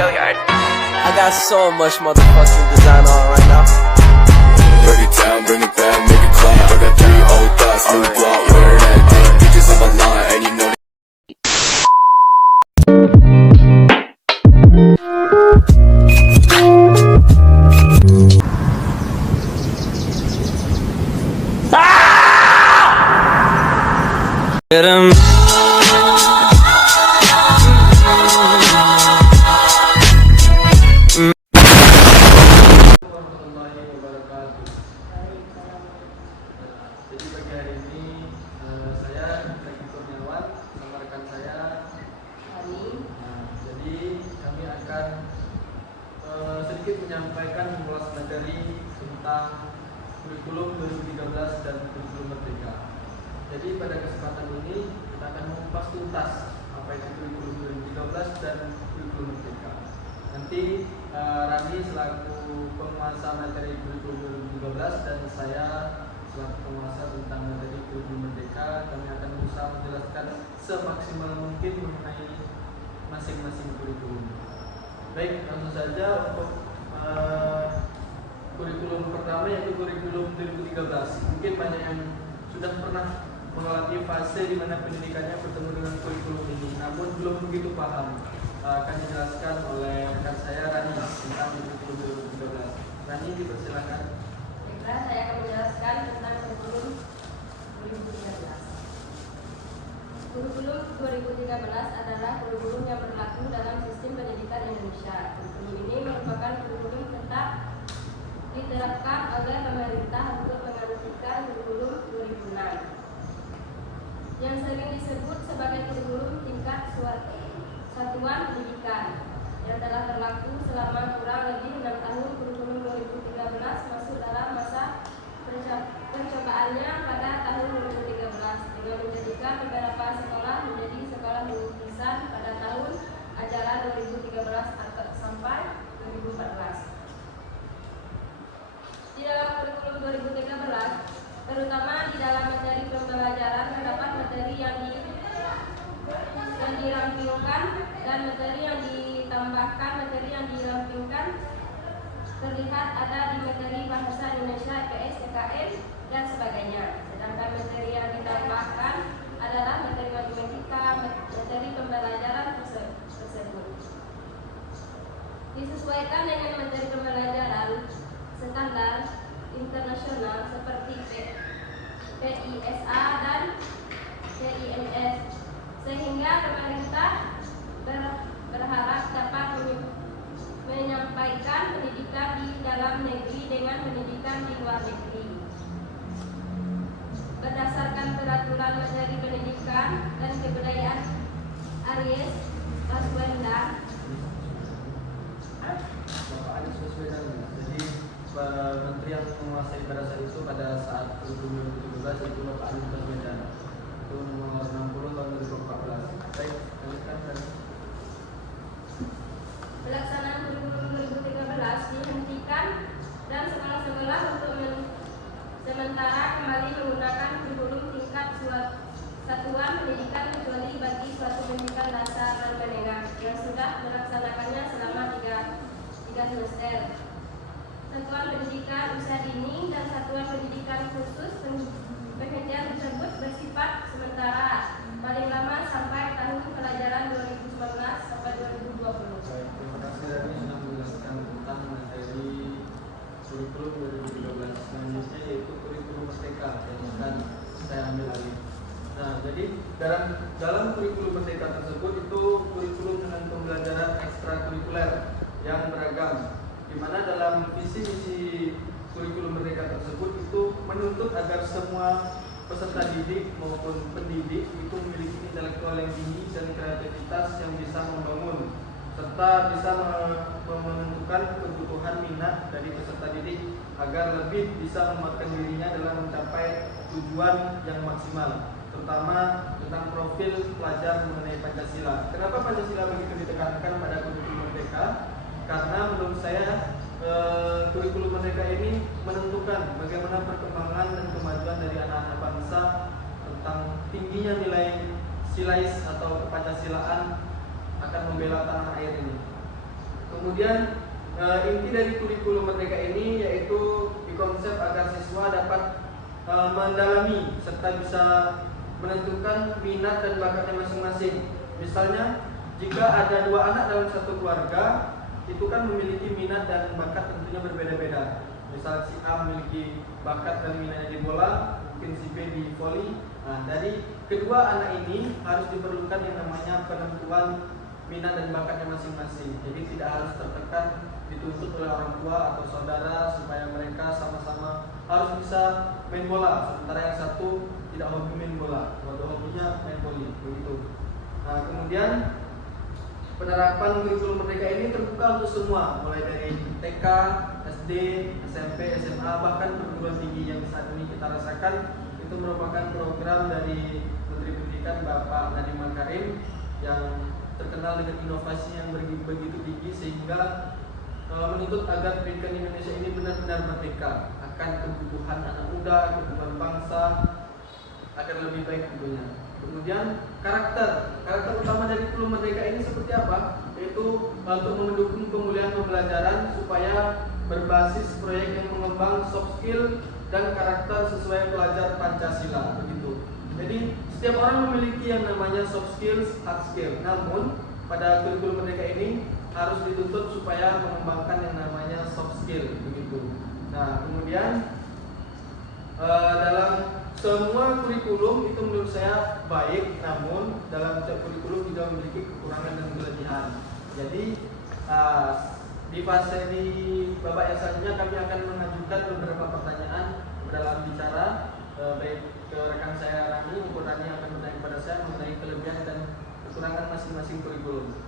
I got so much motherfucking design on right now. Break it down, bring it back, make it clap. I got 3 old thoughts, new block, where that day. Bitches on my line, and you know Warahmatullahi wabarakatuh. Jadi pagi hari ini saya Zaki Kurniawan sama rekan saya Ani. Jadi kami akan sedikit menyampaikan mengulas materi tentang kurikulum 2013 dan kurikulum merdeka. Jadi pada kesempatan ini kita akan mengupas tuntas apa itu kurikulum 2013 dan kurikulum merdeka. Nanti Rani selaku penguasa materi kurikulum 2013 dan saya selaku penguasa tentang materi kurikulum merdeka, kami akan berusaha menjelaskan semaksimal mungkin mengenai masing-masing kurikulum. Baik, langsung saja untuk kurikulum pertama yaitu kurikulum 2013. Mungkin banyak yang sudah pernah mengalami fase di mana pendidikannya bertemu dengan kurikulum ini, namun belum begitu paham. Akan dijelaskan oleh rekan saya Rani tentang kurikulum 2013. Rani, dipersilakan. Baiklah, saya akan menjelaskan tentang kurikulum 2013. Kurikulum 2013 adalah kurikulum yang berlaku dalam sistem pendidikan Indonesia. Kurikulum ini merupakan kurikulum tetap diterapkan oleh pemerintah untuk menggantikan kurikulum 2006 yang sering disebut sebagai kurikulum tingkat satuan pendidikan yang telah berlaku selama kurang lebih 6 tahun. Kurikulum 2013 masuk dalam masa percobaannya pada tahun 2013 dengan menjadikan beberapa sekolah menjadi sekolah lulusan pada tahun ajaran 2013 sampai 2014. Di dalam kurikulum 2013, terutama di dalam materi pembelajaran, terdapat materi yang dirampingkan dan materi yang ditambahkan. Materi yang dirampingkan terlihat ada di materi bahasa Indonesia, IPS, EKN, dan sebagainya. Sedangkan materi yang ditambahkan adalah materi matematika, materi pembelajaran tersebut disesuaikan dengan materi pembelajaran standar internasional seperti PISA dan CINS, sehingga pemerintah berharap dapat menyampaikan pendidikan di dalam negeri dengan pendidikan di luar negeri. Berdasarkan peraturan materi pendidikan dan kebudayaan Aries Baswedan, Jadi Menteri yang menguasai pada saat itu pada saat kurikulum 2017 itu Bapak Anies Baswedan, itu nomor 60 tahun 2014. Baik, lanjutkan. pelaksanaan kurikulum 2013 dihentikan dan sekolah-sekolah untuk sementara kembali menggunakan kurikulum tingkat satuan pendidikan kecuali bagi suatu pendidikan dasar dan menengah yang sudah melaksanakannya selama 3 semester. Satuan pendidikan usia dini dan satuan pendidikan khusus penghentian tersebut bersifat sementara, paling lama sampai tahun pelajaran 2019 sampai 2020. Baik, terima kasih Rani sudah menjelaskan tentang materi kurikulum 2013. Selanjutnya yaitu kurikulum merdeka yang akan saya ambil alih. Nah, jadi dalam kurikulum merdeka tersebut itu kurikulum dengan pembelajaran ekstrakurikuler yang beragam, di mana dalam visi misi kurikulum merdeka tersebut itu menuntut agar semua peserta didik maupun pendidik itu memiliki intelektual yang tinggi dan kreativitas yang bisa membangun serta bisa menentukan kebutuhan minat dari peserta didik agar lebih bisa menguatkan dirinya dalam mencapai tujuan yang maksimal, terutama tentang profil pelajar mengenai Pancasila. Kenapa Pancasila begitu ditekankan pada kurikulum merdeka? Karena menurut saya kurikulum merdeka ini menentukan bagaimana perkembangan dan kemajuan dari anak-anak bangsa tentang tingginya nilai silais atau kepancasilaan akan membela tanah air ini. Kemudian inti dari kurikulum Merdeka ini yaitu dikonsep agar siswa dapat mendalami serta bisa menentukan minat dan bakatnya masing-masing. Misalnya, jika ada 2 anak dalam satu keluarga, itu kan memiliki minat dan bakat tentunya berbeda-beda. Misal si A memiliki bakat dan minatnya di bola, mungkin si B di voli. Nah, dari kedua anak ini harus diperlukan yang namanya penentuan minat dan bakatnya masing-masing. Jadi tidak harus tertekan dituntut oleh orang tua atau saudara supaya mereka sama-sama harus bisa main bola, sementara yang satu tidak hobi main bola, hobinya main voli, begitu. Nah, kemudian penerapan kurikulum Merdeka ini terbuka untuk semua, mulai dari TK, SD, SMP, SMA, bahkan perguruan tinggi yang saat ini kita rasakan. Itu merupakan program dari Menteri Pendidikan Bapak Nadiem Makarim yang terkenal dengan inovasi yang begitu tinggi sehingga menuntut agar pendidikan Indonesia ini benar-benar merdeka akan kebutuhan anak muda, kebutuhan bangsa akan lebih baik tentunya. Kemudian karakter utama dari kurikulum Merdeka ini seperti apa? Yaitu untuk mendukung pemulihan pembelajaran supaya berbasis proyek yang mengembang soft skill dan karakter sesuai pelajar Pancasila, begitu. Jadi setiap orang memiliki yang namanya soft skills, hard skill. Namun pada kurikulum Merdeka ini harus dituntut supaya mengembangkan yang namanya soft skill, begitu. Nah, kemudian dalam semua kurikulum itu menurut saya baik, namun dalam setiap kurikulum juga memiliki kekurangan dan kelebihan. Jadi di fase di babak yang selanjutnya kami akan mengajukan beberapa pertanyaan dalam bicara, baik ke rekan saya Rani maupun Rani akan bertanya kepada saya mengenai kelebihan dan kekurangan masing-masing kurikulum.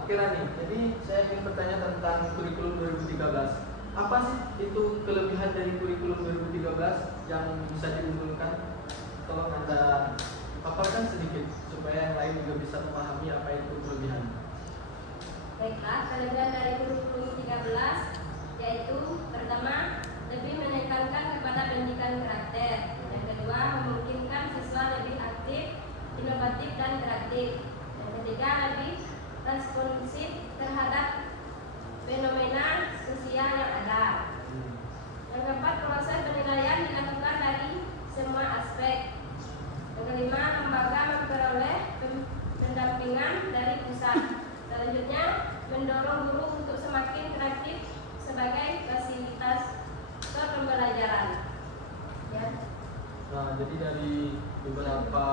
Oke Rani, jadi saya ingin bertanya tentang kurikulum 2013. Apa sih itu kelebihan dari kurikulum 2013 yang bisa diunggulkan? Tolong Anda paparkan sedikit supaya yang lain juga bisa memahami apa itu kelebihan. Baiklah, kelebihan dari kurikulum 13 yaitu pertama, lebih menekankan kepada pendidikan karakter. Yang kedua, memungkinkan siswa lebih aktif, inovatif dan kreatif. Yang ketiga, lebih responsif terhadap fenomena sosial yang ada. Yang keempat, proses penilaian dilakukan dari semua aspek. Yang kelima, lembaga memperoleh pendampingan dari pusat. Selanjutnya, mendorong guru untuk semakin kreatif sebagai fasilitas pembelajaran. Ya. Nah, jadi dari beberapa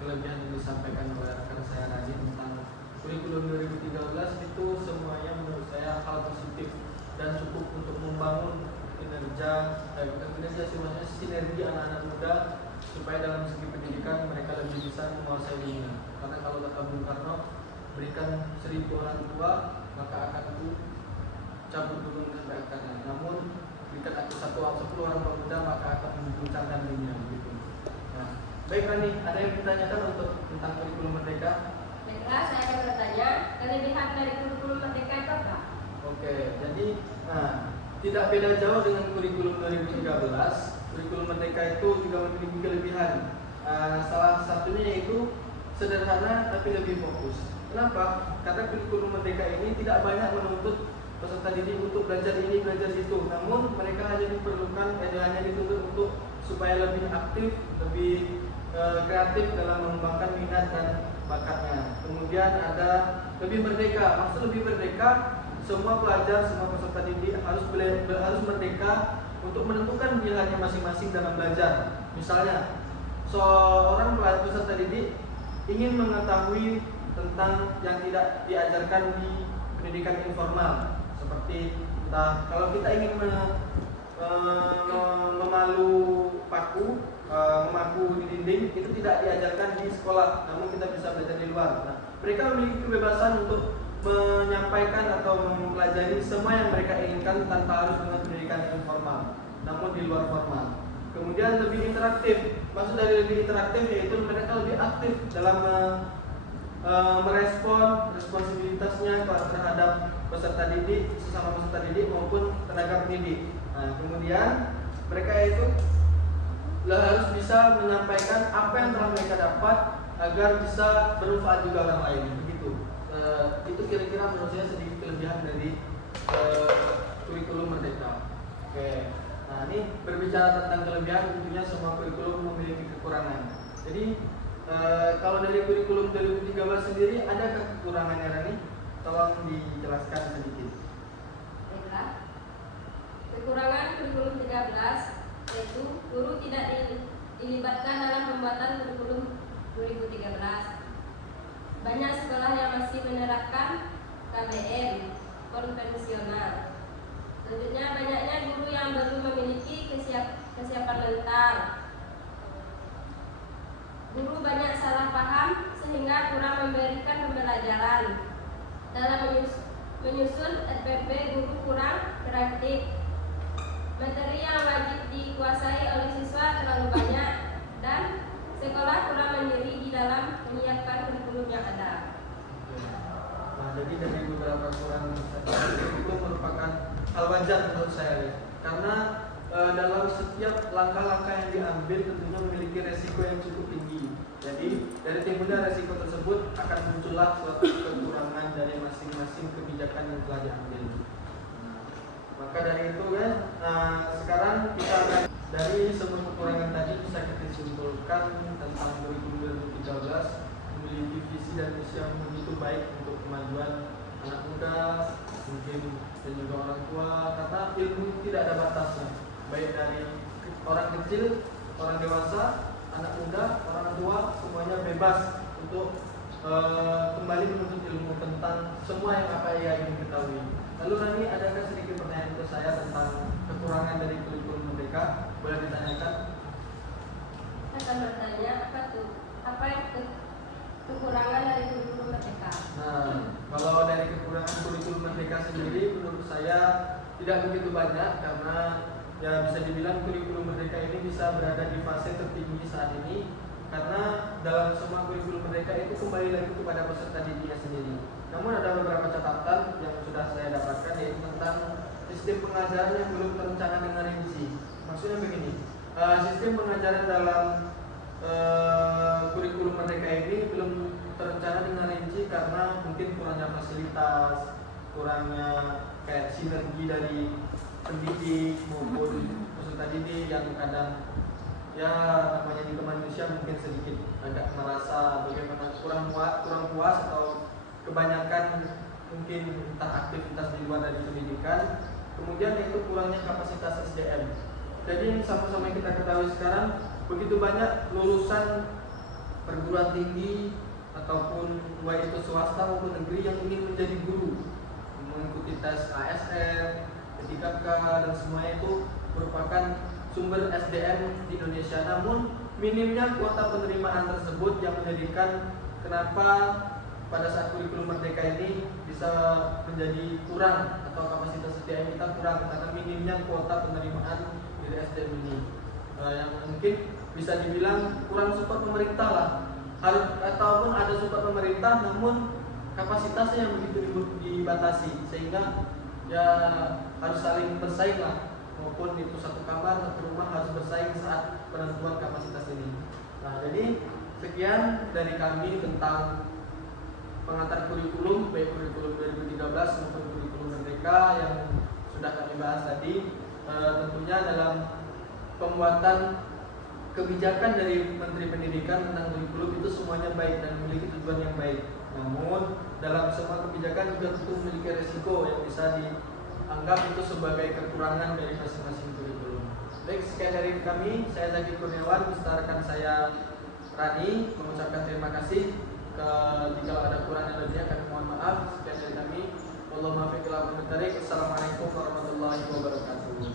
kelebihan yang disampaikan oleh rekan saya tadi tentang kurikulum 2013 itu semuanya menurut saya hal positif dan cukup untuk membangun sinergi anak-anak muda supaya dalam segi pendidikan mereka lebih bisa menguasai dunia. Karena kalau kata Bung Karno, berikan 1000 orang tua maka akan ku cabut gunung sampai akarnya. Namun berikan aku 10 orang muda maka akan mengguncangkan dunia, begitu. Nah, baik Rani, ada yang ditanyakan untuk tentang kurikulum Merdeka? Baiklah, saya akan bertanya, kelebihan dari kurikulum Merdeka itu apa? Oke, jadi tidak beda jauh dengan kurikulum 2013. Kurikulum Merdeka itu juga memiliki kelebihan. Salah satunya yaitu sederhana tapi lebih fokus. Kenapa? Karena kurikulum Merdeka ini tidak banyak menuntut peserta didik untuk belajar ini, belajar itu. Namun mereka hanya dituntut untuk supaya lebih aktif, lebih kreatif dalam mengembangkan minat dan bakatnya. Kemudian ada lebih merdeka. Maksud lebih merdeka, semua pelajar, semua peserta didik harus merdeka untuk menentukan pilihannya masing-masing dalam belajar. Misalnya, seorang peserta didik ingin mengetahui tentang yang tidak diajarkan di pendidikan informal, seperti kalau kita ingin memaku di dinding, itu tidak diajarkan di sekolah, namun kita bisa belajar di luar. Nah, mereka memiliki kebebasan untuk menyampaikan atau mempelajari semua yang mereka inginkan tanpa harus dengan pendidikan informal, namun di luar formal. Kemudian lebih interaktif. Maksud dari lebih interaktif yaitu mereka lebih aktif dalam merespon responsibilitasnya terhadap peserta didik, sesama peserta didik maupun tenaga pendidik. Nah, kemudian mereka itu harus bisa menyampaikan apa yang telah mereka dapat agar bisa bermanfaat juga orang lain. Begitu. Itu kira-kira menurut saya sedikit kelebihan dari kurikulum Merdeka. Oke. Nah, ini berbicara tentang kelebihan, tentunya semua kurikulum memiliki kekurangan. Jadi kalau dari kurikulum 2013 sendiri adakah kekurangannya, Rani? Tolong dijelaskan sedikit. Baiklah. Kekurangan kurikulum 13 yaitu guru tidak dilibatkan dalam pembuatan kurikulum 2013. Banyak sekolah yang masih menerapkan KBM konvensional. Tentunya banyaknya guru yang belum memiliki kesiapan mental. Guru banyak salah paham sehingga kurang memberikan pembelajaran. Dalam menyusun SPP, guru kurang kreatif. Materi yang wajib dikuasai oleh siswa terlalu banyak dan sekolah kurang mandiri di dalam menyiapkan kurikulum yang ada. Nah, jadi dari beberapa kekurangan itu merupakan hal wajar menurut saya, karena dalam setiap langkah-langkah yang diambil tentunya memiliki resiko yang cukup tinggi. Jadi dari timbulnya resiko tersebut akan muncullah suatu kekurangan dari masing-masing kebijakan yang telah diambil. Maka dari itu kan, sekarang kita akan dari semua kekurangan tadi bisa kita simpulkan tentang kurikulum 2013 memiliki visi dan misi yang begitu baik untuk kemajuan anak muda, mungkin dan juga orang tua, karena ilmu tidak ada batasnya, baik dari orang kecil, orang dewasa, anak muda, orang tua, semuanya bebas untuk kembali menuntut ilmu tentang semua yang apa ia ingin ketahui. Lalu Rani, adakah sedikit pertanyaan ke saya tentang kekurangan dari kurikulum Merdeka? Boleh ditanyakan? Akan bertanya apa yang kekurangan dari kurikulum Merdeka? Nah, kalau dari kekurangan kurikulum Merdeka sendiri, menurut saya tidak begitu banyak, karena ya bisa dibilang kurikulum Merdeka ini bisa berada di fase tertinggi saat ini, karena dalam semua kurikulum Merdeka itu kembali lagi kepada peserta didiknya sendiri. Namun ada beberapa catatan yang sudah saya dapatkan, yaitu tentang sistem pengajaran yang belum terencana dengan rinci. Maksudnya begini, sistem pengajaran dalam kurikulum Merdeka ini belum terencana dengan rinci karena mungkin kurangnya fasilitas, kurangnya kayak sinergi dari pendidik maupun peserta didik yang kadang ya namanya juga manusia mungkin sedikit agak merasa bagaimana kurang puas atau kebanyakan mungkin entah aktivitas di luar dari pendidikan. Kemudian itu kurangnya kapasitas SDM. Jadi yang sama-sama kita ketahui sekarang, begitu banyak lulusan perguruan tinggi ataupun baik itu swasta maupun negeri yang ingin menjadi guru, mengikuti tes ASN, P3K dan semuanya itu merupakan sumber SDM di Indonesia. Namun minimnya kuota penerimaan tersebut yang menjadikan kenapa pada saat kurikulum Merdeka ini bisa menjadi kurang atau kapasitas SDM kita kurang karena minimnya kuota penerimaan dari SDM ini, yang mungkin bisa dibilang kurang support pemerintah lah, ataupun ada support pemerintah namun kapasitasnya yang begitu dibatasi, sehingga ya harus saling bersaing lah, maupun itu satu kamar satu rumah harus bersaing saat penentuan kapasitas ini. Nah, jadi sekian dari kami tentang pengantar kurikulum, baik kurikulum 2013 maupun kurikulum Merdeka yang sudah kami bahas tadi. Tentunya dalam pembuatan kebijakan dari Menteri Pendidikan tentang kurikulum itu semuanya baik dan memiliki tujuan yang baik. Namun dalam semua kebijakan juga tentu memiliki risiko yang bisa dianggap itu sebagai kekurangan dari masing-masing kurikulum. Baik, sekian dari kami. Saya Zaki Kurniawan beserta rekan saya Rani mengucapkan terima kasih. Jika ada kurang dan lebihnya kami mohon maaf. Sekian dari kami. Assalamualaikum warahmatullahi wabarakatuh.